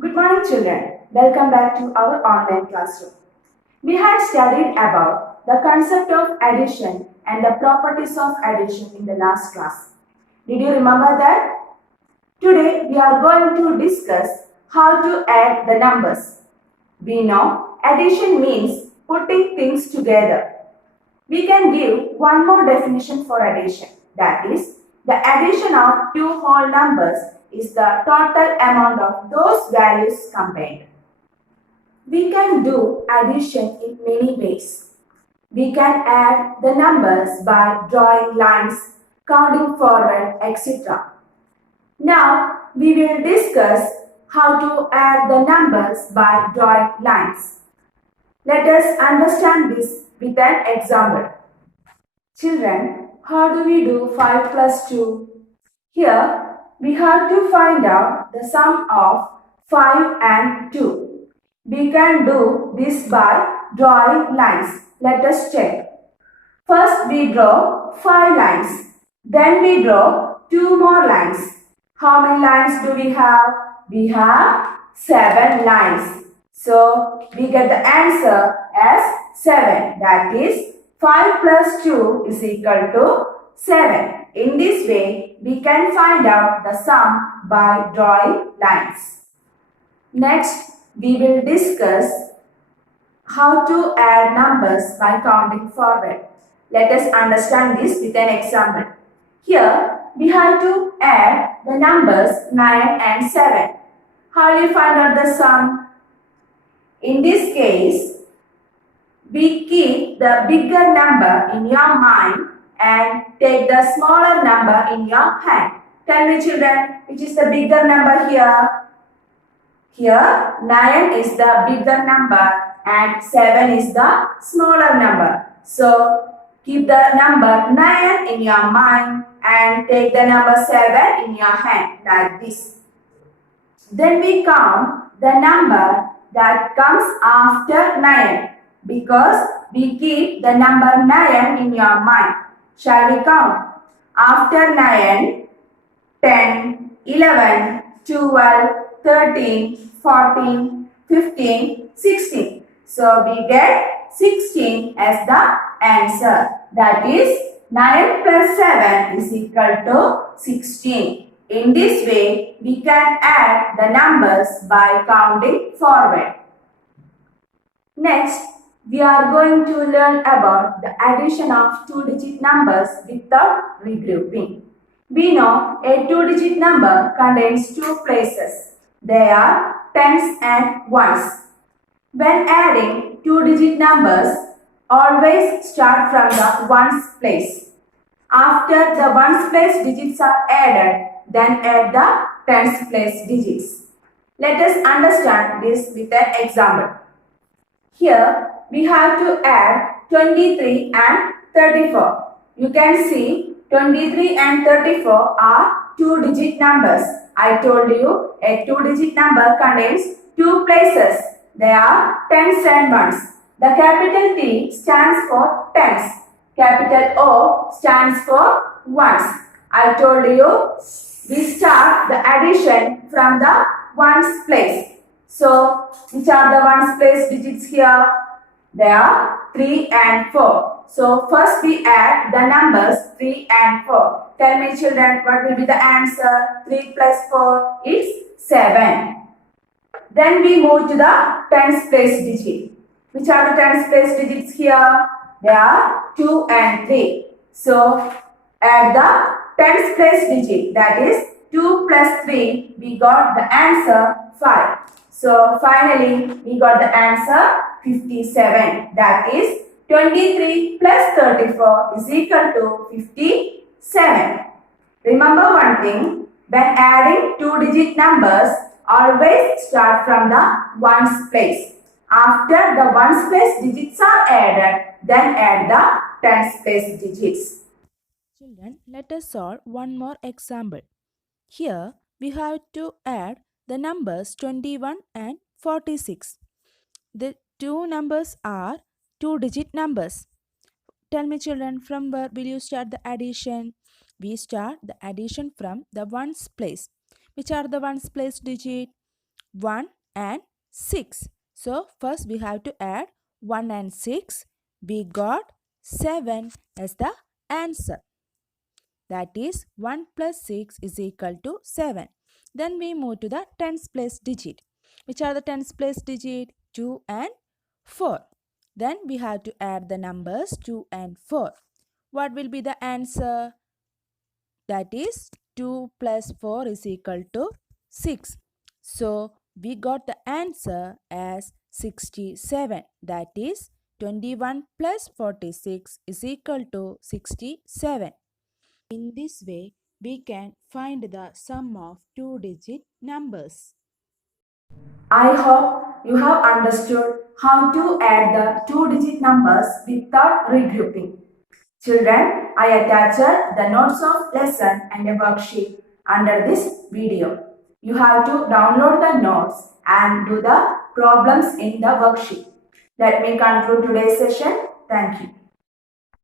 Good morning, children. Welcome back to our online classroom. We had studied about the concept of addition and the properties of addition in the last class. Did you remember that? Today we are going to discuss how to add the numbers. We know addition means putting things together. We can give one more definition for addition. That is, the addition of two whole numbers is the total amount of those values combined. We can do addition in many ways. We can add the numbers by drawing lines, counting forward, etc. Now, we will discuss how to add the numbers by drawing lines. Let us understand this with an example. Children, how do we do 5 plus 2? Here, we have to find out the sum of 5 and 2. We can do this by drawing lines. Let us check. First, we draw 5 lines. Then we draw 2 more lines. How many lines do we have? We have 7 lines. So, we get the answer as 7. That is 5 plus 2 is equal to 7. In this way, we can find out the sum by drawing lines. Next, we will discuss how to add numbers by counting forward. Let us understand this with an example. Here, we have to add the numbers 9 and 7. How do you find out the sum? In this case, we keep the bigger number in your mind and take the smaller number in your hand. Tell me, children, which is the bigger number here? Here, 9 is the bigger number and 7 is the smaller number. So, keep the number 9 in your mind and take the number 7 in your hand like this. Then we count the number that comes after 9 because we keep the number 9 in your mind. Shall we count? After 9, 10, 11, 12, 13, 14, 15, 16. So we get 16 as the answer. That is 9 plus 7 is equal to 16. In this way, we can add the numbers by counting forward. Next, we are going to learn about the addition of two-digit numbers without regrouping. We know a two-digit number contains two places. They are tens and ones. When adding two-digit numbers, always start from the ones place. After the ones place digits are added, then add the tens place digits. Let us understand this with an example. Here we have to add 23 and 34. You can see 23 and 34 are two-digit numbers. I told you a two-digit number contains two places. They are tens and ones. The capital T stands for tens. Capital O stands for ones. I told you we start the addition from the ones place. So, which are the ones place digits here? They are 3 and 4. So, first we add the numbers 3 and 4. Tell me, children, what will be the answer? 3 plus 4 is 7. Then we move to the tens place digit. Which are the tens place digits here? They are 2 and 3. So, add the tens place digit, that is 2 plus 3, we got the answer 5. So, finally, we got the answer 57. That is 23 plus 34 is equal to 57. Remember one thing, when adding two-digit numbers, always start from the ones place. After the ones place digits are added, then add the tens place digits. Children, let us solve one more example. Here we have to add the numbers 21 and 46. The two numbers are two-digit numbers. Tell me, children, from where will you start the addition? We start the addition from the ones place. Which are the ones place digit? 1 and 6. So first we have to add 1 and 6. We got 7 as the answer. That is 1 plus 6 is equal to 7. Then we move to the tens place digit. Which are the tens place digit? 2 and 4. Then we have to add the numbers 2 and 4. What will be the answer? That is 2 plus 4 is equal to 6. So we got the answer as 67. That is 21 plus 46 is equal to 67. In this way, we can find the sum of two-digit numbers. I hope you have understood how to add the two-digit numbers without regrouping. Children, I attached the notes of lesson and a worksheet under this video. You have to download the notes and do the problems in the worksheet. Let me conclude today's session. Thank you.